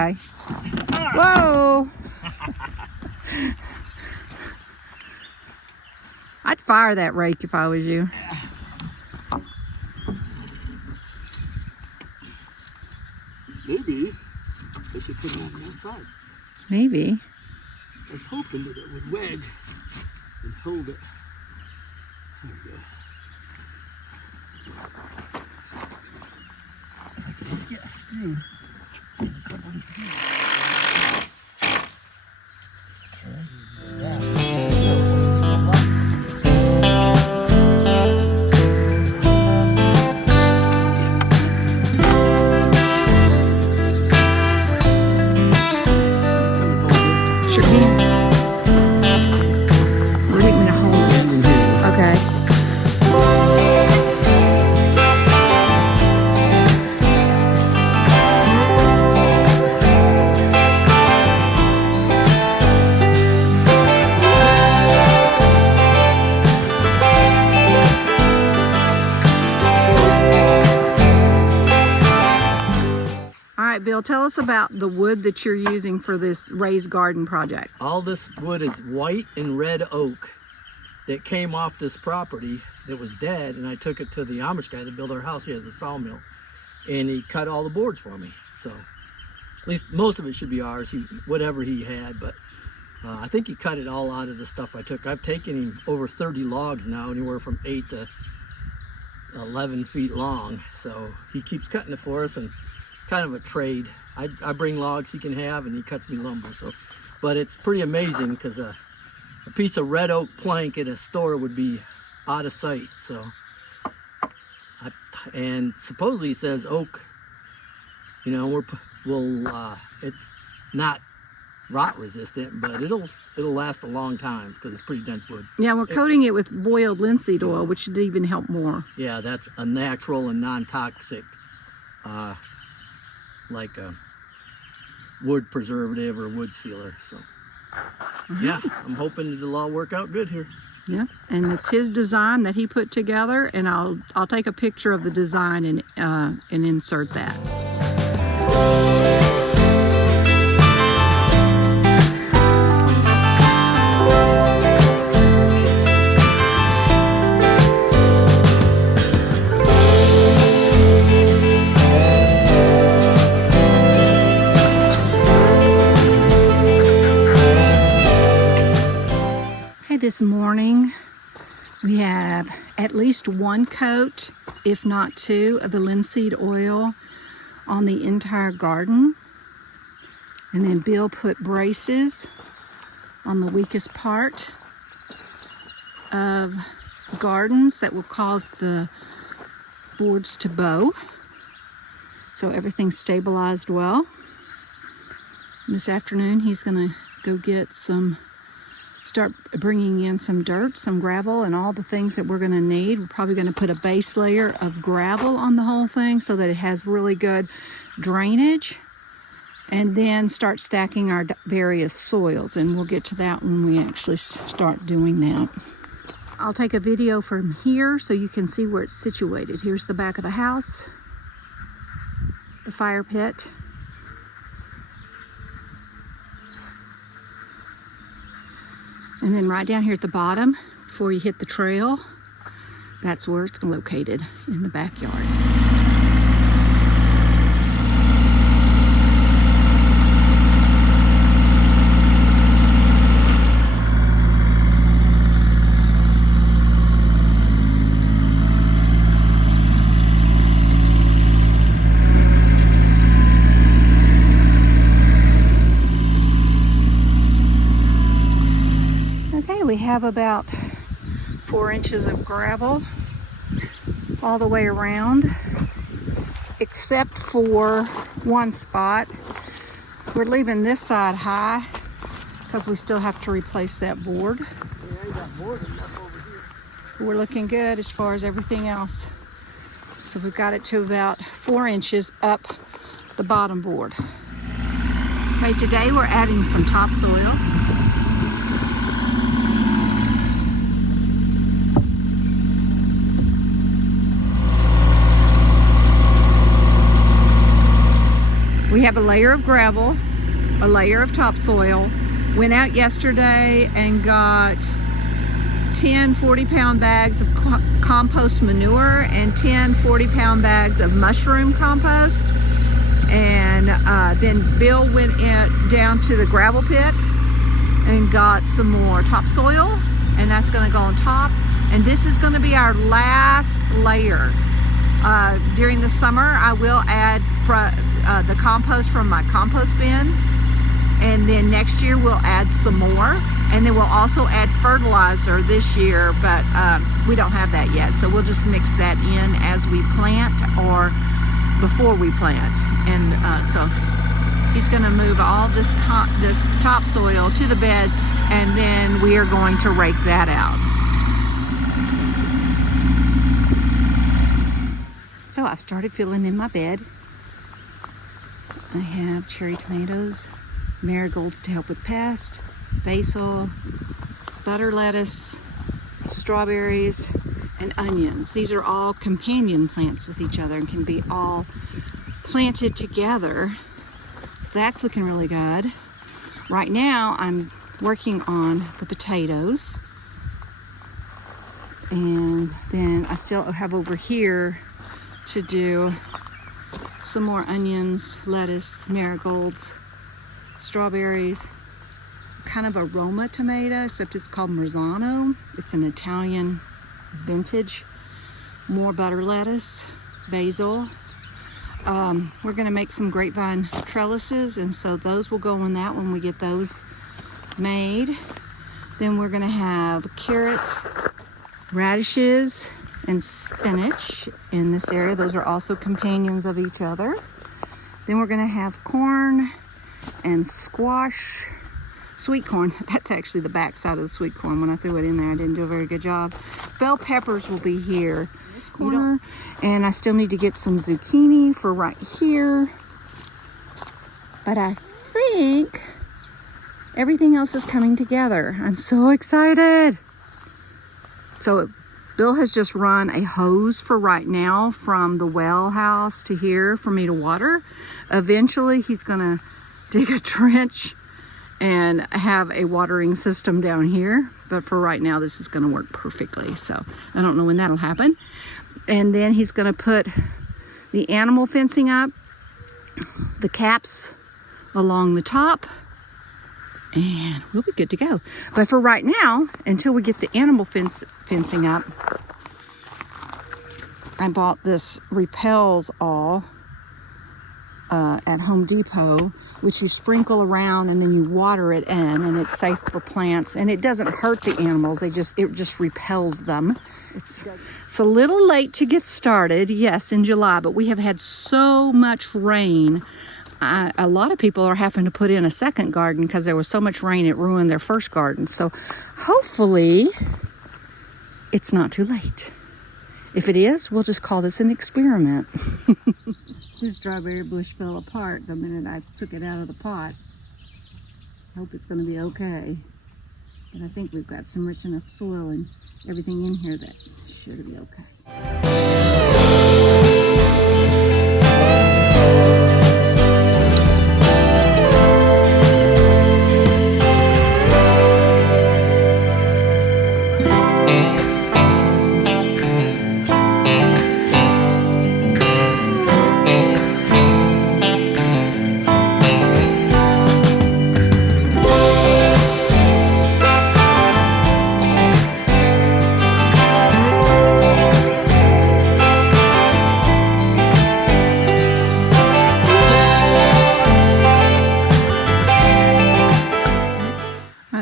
Okay. Whoa! I'd fire that rake if I was you. Maybe I should put it on the outside. Maybe. I was hoping that it would wedge and hold it. There we go. If I could just get a screw and a couple of screws. Okay. Yeah. Sure can. Where do you want me to hold it? Okay. All right, Bill, tell us about the wood that you're using for this raised garden project. All this wood is white and red oak that came off this property that was dead, and I took it to the Amish guy to build our house. He has a sawmill, and he cut all the boards for me. So at least most of it should be ours, whatever he had, but I think he cut it all out of the stuff I took. I've taken him over 30 logs now, anywhere from 8 to 11 feet long. So he keeps cutting it for us, and kind of a trade. I bring logs he can have, and he cuts me lumber. So, but it's pretty amazing because a piece of red oak plank in a store would be out of sight. So, and supposedly he says oak, you know, it's not rot resistant, but it'll last a long time because it's pretty dense wood. Yeah, we're coating it with boiled linseed oil, which should even help more. Yeah, that's a natural and non-toxic, like a wood preservative or wood sealer. So yeah, I'm hoping it'll all work out good here. Yeah, and it's his design that he put together, and I'll take a picture of the design and insert that. This morning we have at least one coat, if not two, of the linseed oil on the entire garden, and then Bill put braces on the weakest part of the gardens that will cause the boards to bow, so everything's stabilized well. And this afternoon he's gonna go get start bringing in some dirt, some gravel, and all the things that we're going to need. We're probably going to put a base layer of gravel on the whole thing so that it has really good drainage, and then start stacking our various soils, and we'll get to that when we actually start doing that. I'll take a video from here so you can see where it's situated. Here's the back of the house, the fire pit. And then right down here at the bottom, before you hit the trail, that's where it's located, in the backyard. We have about 4 inches of gravel all the way around, except for one spot. We're leaving this side high because we still have to replace that board. Yeah, you got more than enough over here. We're looking good as far as everything else. So we've got it to about 4 inches up the bottom board. Okay, today we're adding some topsoil. We have a layer of gravel, a layer of topsoil. Went out yesterday and got 10 40-pound bags of compost manure and 10 40-pound bags of mushroom compost. And then Bill went down to the gravel pit and got some more topsoil, and that's going to go on top. And this is going to be our last layer. During the summer, I will add the compost from my compost bin, and then next year we'll add some more, and then we'll also add fertilizer this year, but we don't have that yet, so we'll just mix that in as we plant or before we plant. And so he's going to move all this topsoil to the beds, and then we are going to rake that out. So I've started filling in my bed. I have cherry tomatoes, marigolds to help with pest, basil, butter lettuce, strawberries, and onions. These are all companion plants with each other and can be all planted together. That's looking really good. Right now I'm working on the potatoes, and then I still have over here to do some more onions, lettuce, marigolds, strawberries, kind of a Roma tomato, except it's called Marzano. It's an Italian vintage. More butter lettuce, basil. We're going to make some grapevine trellises, and so those will go in that when we get those made. Then we're going to have carrots, radishes, and spinach in this area. Those are also companions of each other. Then we're going to have corn and squash, sweet corn. That's actually the back side of the sweet corn. When I threw it in there, I didn't do a very good job. Bell peppers will be here in this corner, and I still need to get some zucchini for right here. But I think everything else is coming together. I'm so excited. So Bill has just run a hose for right now from the well house to here for me to water. Eventually he's gonna dig a trench and have a watering system down here, but for right now this is gonna work perfectly. So I don't know when that'll happen. And then he's gonna put the animal fencing up, the caps along the top, and we'll be good to go. But for right now, until we get the animal fencing up, I bought this Repels All at Home Depot, which you sprinkle around and then you water it in, and it's safe for plants, and it doesn't hurt the animals. It just repels them. It's a little late to get started, yes, in July, but we have had so much rain. A lot of people are having to put in a second garden because there was so much rain it ruined their first garden. So hopefully it's not too late. If it is, we'll just call this an experiment. This strawberry bush fell apart the minute I took it out of the pot. I hope it's going to be okay. But I think we've got some rich enough soil and everything in here that should be okay.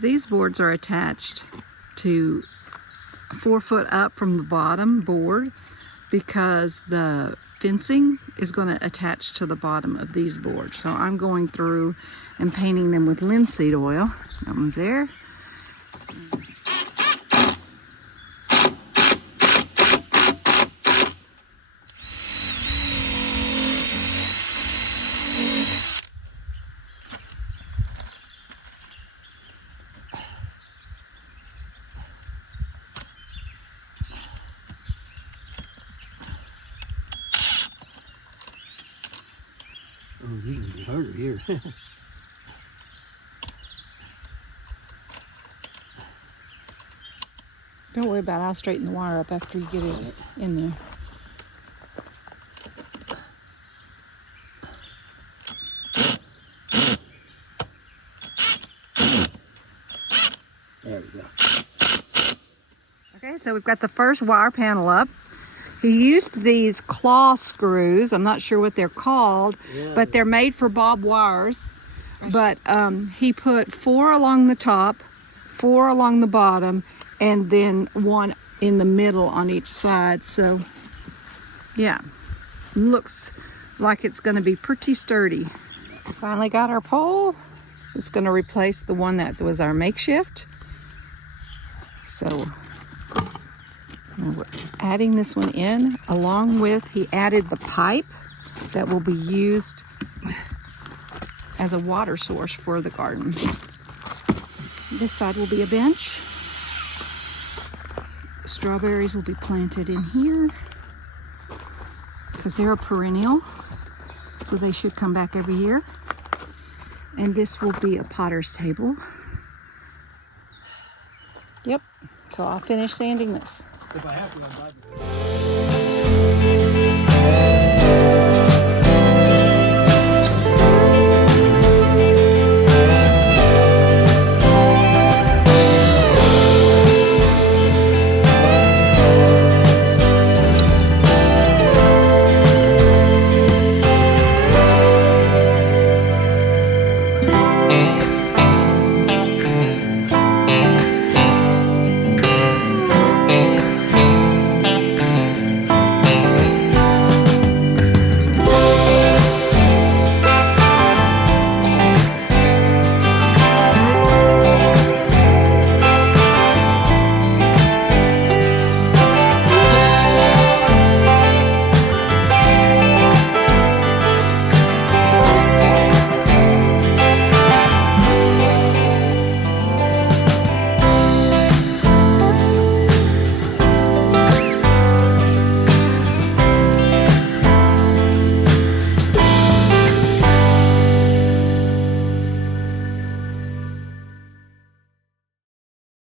These boards are attached to 4 foot up from the bottom board because the fencing is going to attach to the bottom of these boards. So I'm going through and painting them with linseed oil. That one's there. Oh, these are harder here. Don't worry about it. I'll straighten the wire up after you get it in there. There we go. Okay, so we've got the first wire panel up. He used these claw screws. I'm not sure what they're called, but they're made for bob wires. But he put 4 along the top, 4 along the bottom, and then 1 in the middle on each side. So, yeah, looks like it's going to be pretty sturdy. Finally got our pole. It's going to replace the one that was our makeshift. So we're adding this one in, along with, he added the pipe that will be used as a water source for the garden. This side will be a bench. Strawberries will be planted in here because they're a perennial, so they should come back every year. And this will be a potter's table. Yep, so I'll finish sanding this. If I have to, I'm glad to.